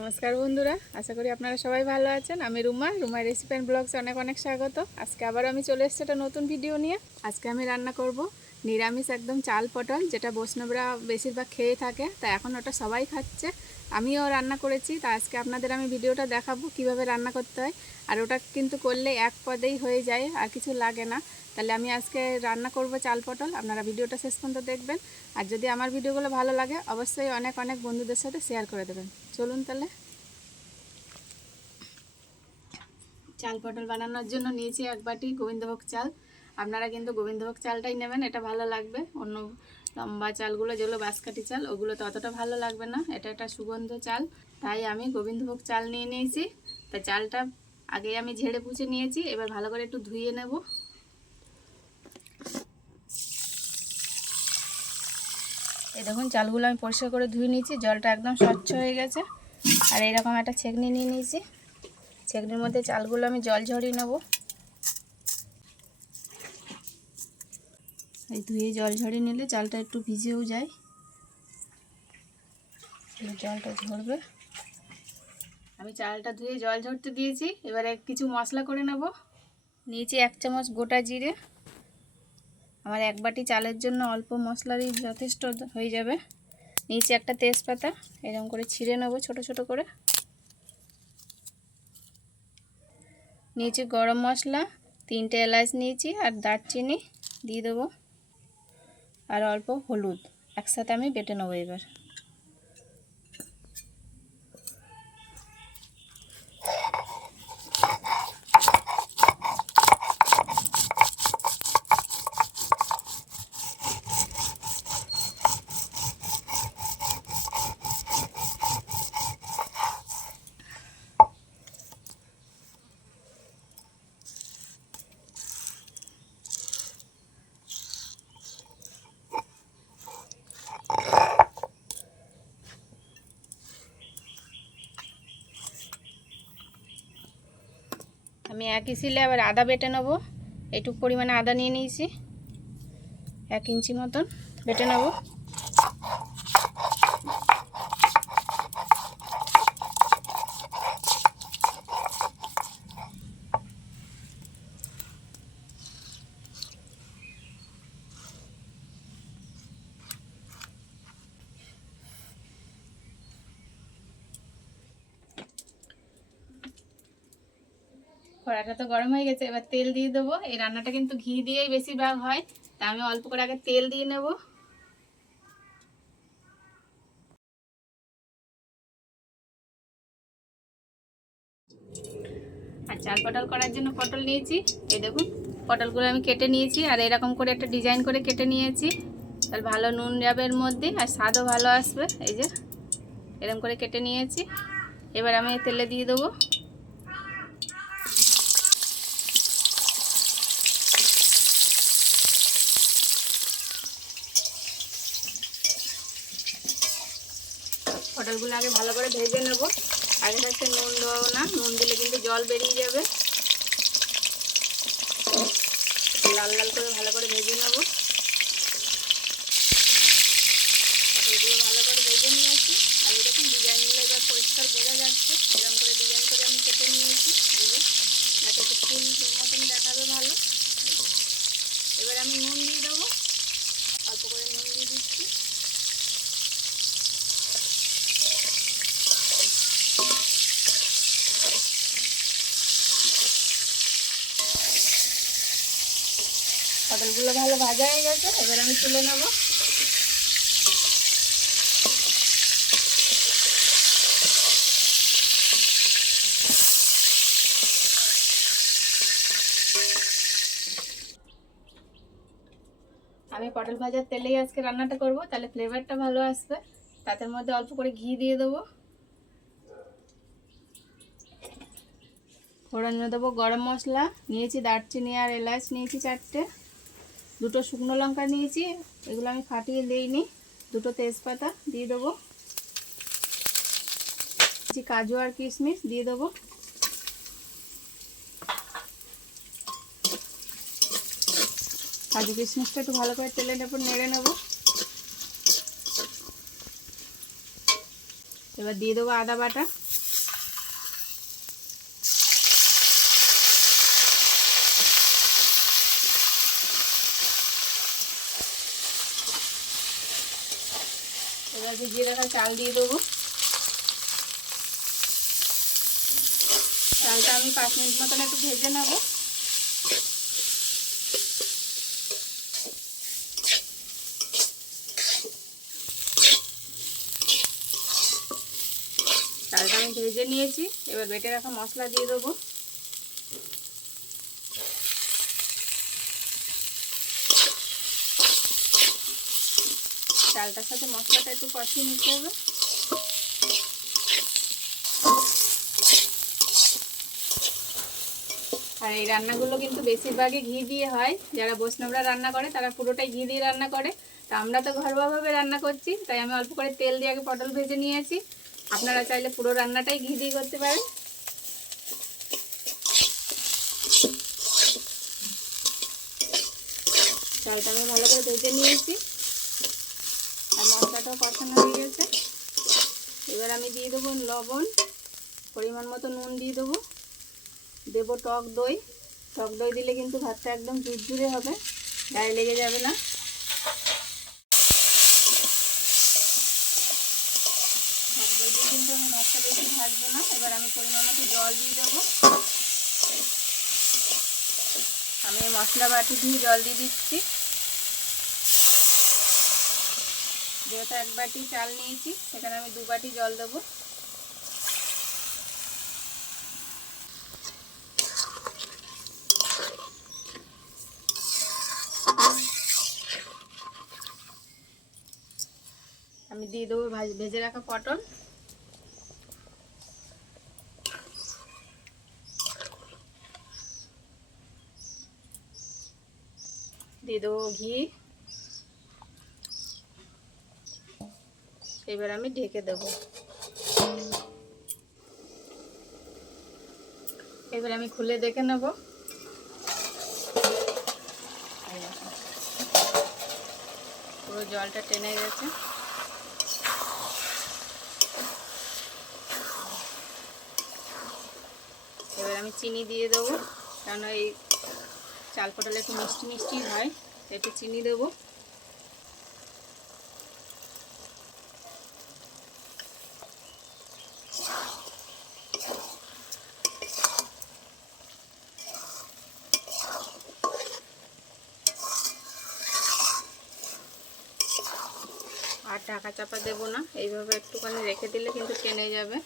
নমস্কার বন্ধুরা, আশা করি আপনারা সবাই ভালো আছেন। আমি রুমা রেসিপি অ্যান্ড ব্লগসে অনেক অনেক স্বাগত। আজকে আবার আমি চলে এসেছি একটা নতুন ভিডিও নিয়ে। আজকে আমি রান্না করব নিরামিষ একদম চাল পটল, যেটা বৈষ্ণবরা বেশিরভাগ খেয়ে থাকে। তা এখন ওটা সবাই খাচ্ছে, আমিও রান্না করেছি। তা আজকে আপনাদের আমি ভিডিওটা দেখাবো কিভাবে রান্না করতে হয়। আর ওটা কিন্তু করলে এক পদেই হয়ে যায়, আর কিছু লাগে না। তাহলে আমি আজকে রান্না করব চাল পটল। আপনারা ভিডিওটা শেষ পর্যন্ত দেখবেন। আর যদি আমার ভিডিওগুলো ভালো লাগে অবশ্যই অনেক অনেক বন্ধুদের সাথে শেয়ার করে দেবেন। চলুন তাহলে। চাল পটল বানানোর জন্য নিয়েছি এক বাটি গোবিন্দভোগ চাল। আপনারা কিন্তু গোবিন্দভোগ চালটাই নেবেন, এটা ভালো লাগবে। অন্য লম্বা চালগুলো যেগুলো বাঁশকাঠি চাল, ওগুলো তো অতটা ভালো লাগবে না। এটা একটা সুগন্ধ চাল, তাই আমি গোবিন্দভোগ চাল নিয়ে নিয়েছি। তা চালটা আগে আমি ঝেড়ে পুছে নিয়েছি, এবার ভালো করে একটু ধুয়ে নেব। এই দেখুন, চালগুলো আমি পরিষ্কার করে ধুয়ে নিয়েছি, জলটা একদম স্বচ্ছ হয়ে গেছে। আর এইরকম একটা ছেঁকনি নিয়ে নিয়েছি, ছেঁকনির মধ্যে চালগুলো আমি জল ঝরিয়ে নেব। এই ধুয়ে জল ঝরিয়ে নিলে চালটা একটু ভিজেও যায়, জলটা ঝরবে। আমি চালটা ধুয়ে জল ঝরতে দিয়েছি, এবারে কিছু মশলা করে নেব। নিয়েছি 1 চামচ গোটা জিরে। আমার এক বাটি চালের জন্য অল্প মশলারই যথেষ্ট হয়ে যাবে। নিয়েছি একটা তেজপাতা, এরকম করে ছিঁড়ে নেব ছোট ছোট করে। নিয়েছি গরম মশলা, 3টে এলাচ নিয়েছি, আর দারচিনি দিয়ে দেবো, আর অল্প হলুদ একসাথে আমি বেটে নেবো। এবার আমি একই শিলে আবার আদা বেটে নেব। এইটুকু পরিমাণে আদা নিয়ে নিয়েছি, 1 ইঞ্চি মতন বেটে নেব। কড়াটা তো গরম হয়ে গেছে, এবার তেল দিয়ে দেবো। এই রান্নাটা কিন্তু ঘি দিয়েই বেশিরভাগ হয়, তা আমি অল্প করে আগে তেল দিয়ে নেব। আর চাল পটল করার জন্য পটল নিয়েছি, এই দেখুন পটলগুলো আমি কেটে নিয়েছি, আর এরকম করে একটা ডিজাইন করে কেটে নিয়েছি। তাহলে ভালো নুন যাবে এর মধ্যে, আর স্বাদও ভালো আসবে। এই যে এরকম করে কেটে নিয়েছি, এবার আমি তেলে দিয়ে দেবো। পটলগুলো আগে ভালো করে ভেজে নেব। আগে থাকতে নুন দেবো না, নুন দিলে কিন্তু জল বেরিয়ে যাবে। লাল লাল করে ভালো করে ভেজে নেব। পটলগুলো ভালো করে ভেজে নিয়েছি, আর এরকম ডিজাইনগুলো এবার পরিষ্কার বোঝা যাচ্ছে। এরকম করে ডিজাইন করে আমি কেটে নিয়েছি, যাতে একটু ফুল মতন দেখাবে ভালো। এবার আমি নুন দিয়ে দেবো, অল্প করে নুন দিয়ে দিচ্ছি। পটলগুলো ভালো ভাজা হয়ে গেছে, এবার আমি তুলে নেব। আমি পটল ভাজার তেলেই আজকে রান্নাটা করব, তাহলে ফ্লেভারটা ভালো আসবে। তাদের মধ্যে অল্প করে ঘি দিয়ে দেবো। ফোড়নে দেবো গরম মশলা নিয়েছি, দারচিনি আর এলাচ নিয়েছি 4টে, 2টো শুকনো লঙ্কা নিয়েছি, এগুলো আমি ফাটিয়ে দিইনি, 2টো তেজপাতা দিয়ে দেবো, কাজু আর কিশমিশ দিয়ে দেবো। কাজু কিশমিশটা একটু ভালো করে তেলের উপর নেড়ে নেব। এবার দিয়ে দেবো আদা বাটা, ভিজিয়ে রাখা চাল দিয়ে দেবো। চালটা আমি 5 মিনিট মতন একটু ভেজে নেব। চালটা আমি ভেজে নিয়েছি, এবার বেটে রাখা মশলা দিয়ে দেবো। চালটার সাথে মশলাটা একটু কষিয়ে নিতে হবে। আর এই রান্নাগুলো কিন্তু বেশিরভাগই ঘি দিয়ে হয়। যারা বৈষ্ণবরা রান্না করে তারা পুরোটাই ঘি দিয়ে রান্না করে। তা আমরা তো ঘরোয়াভাবে রান্না করছি, তাই আমি অল্প করে তেল দিয়ে আগে পটল ভেজে নিয়েছি। আপনারা চাইলে পুরো রান্নাটাই ঘি দিয়ে করতে পারেন। চালটা আমি ভালো করে ভেজে নিয়েছি আর মশলাটাও কষানো হয়ে গেছে। এবার আমি দিয়ে দেবো লবণ, পরিমাণ মতো নুন দিয়ে দেবো, দেবো টক দই। টক দই দিলে কিন্তু ভাতটা একদম ঝুরঝুরে হবে, গায়ে লেগে যাবে না। টক দই দিয়ে কিন্তু আমি ভাতটা বেশি ভাজবো না। এবার আমি পরিমাণ মতো জল দিয়ে দেবো। আমি মশলা বাটি দিয়ে জল দিয়ে দিচ্ছি। যেহেতু 1 বাটি চাল নিয়েছি, সেখানে আমি 2 বাটি জল দেবো। আমি দিয়ে দেবো ভেজে রাখা পটল। দিয়ে দেবো ঘি। এবার আমি ঢেকে দেবো। এবার আমি খুলে দেখে নেব। পুরো জলটা টেনে গেছে। এবার আমি চিনি দিয়ে দেবো, কারণ এই চাল পটল একটু মিষ্টি মিষ্টি হয়, একটু চিনি দেবো। আর ঢাকা চাপা দেবো না, এইভাবে একটুখানি রেখে দিলে কিন্তু টেনে যাবে,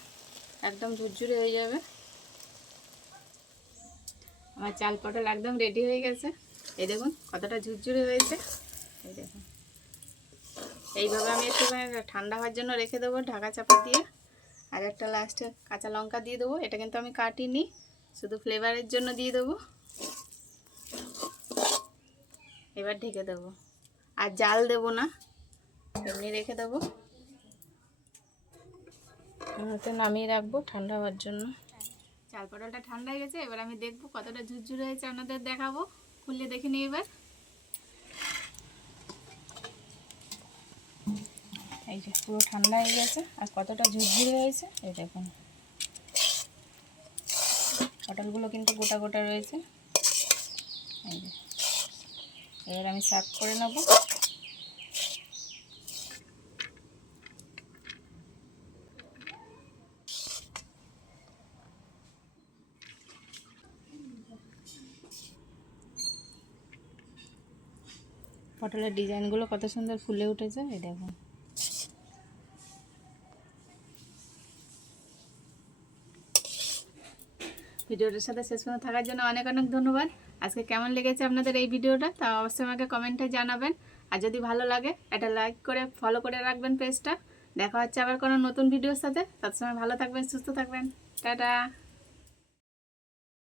একদম ঝুরঝুরে হয়ে যাবে। আমার চাল পটল একদম রেডি হয়ে গেছে। এই দেখুন কতটা ঝুরঝুরে হয়েছে। এই দেখুন, এইভাবে আমি একটুখানি ঠান্ডা হওয়ার জন্য রেখে দেবো ঢাকা চাপা দিয়ে। আর একটা লাস্টে কাঁচা লঙ্কা দিয়ে দেবো। এটা কিন্তু আমি কাটিনি, শুধু ফ্লেভারের জন্য দিয়ে দেবো। এবার ঢেকে দেবো, আর জাল দেবো না, এমনি রেখে দেবো। হাতে নামিয়ে রাখবো ঠান্ডা হওয়ার জন্য। চাল পটলটা ঠান্ডা হয়ে গেছে, এবার আমি দেখবো কতটা ঝুরঝুরে হয়েছে, আপনাদের দেখাবো। খুললে দেখে নিই এবার। এই যে পুরো ঠান্ডা হয়ে গেছে, আর কতটা ঝুরঝুরে হয়েছে এই দেখুন। পটলগুলো কিন্তু গোটা গোটা রয়েছে। এই যে এবার আমি সার্ভ করে নেব। পটলের ডিজাইনগুলো কত সুন্দর ফুলে উঠেছে, এই দেখুন। ভিডিওটার সাথে শেষ পর্যন্ত থাকার জন্য অনেক অনেক ধন্যবাদ। আজকে কেমন লেগেছে আপনাদের এই ভিডিওটা তা অবশ্যই আমাকে কমেন্টে জানাবেন। আর যদি ভালো লাগে একটা লাইক করে ফলো করে রাখবেন পেজটা। দেখা হচ্ছে আবার কোনো নতুন ভিডিওর সাথে। ততসময় ভালো থাকবেন, সুস্থ থাকবেন। টাটা।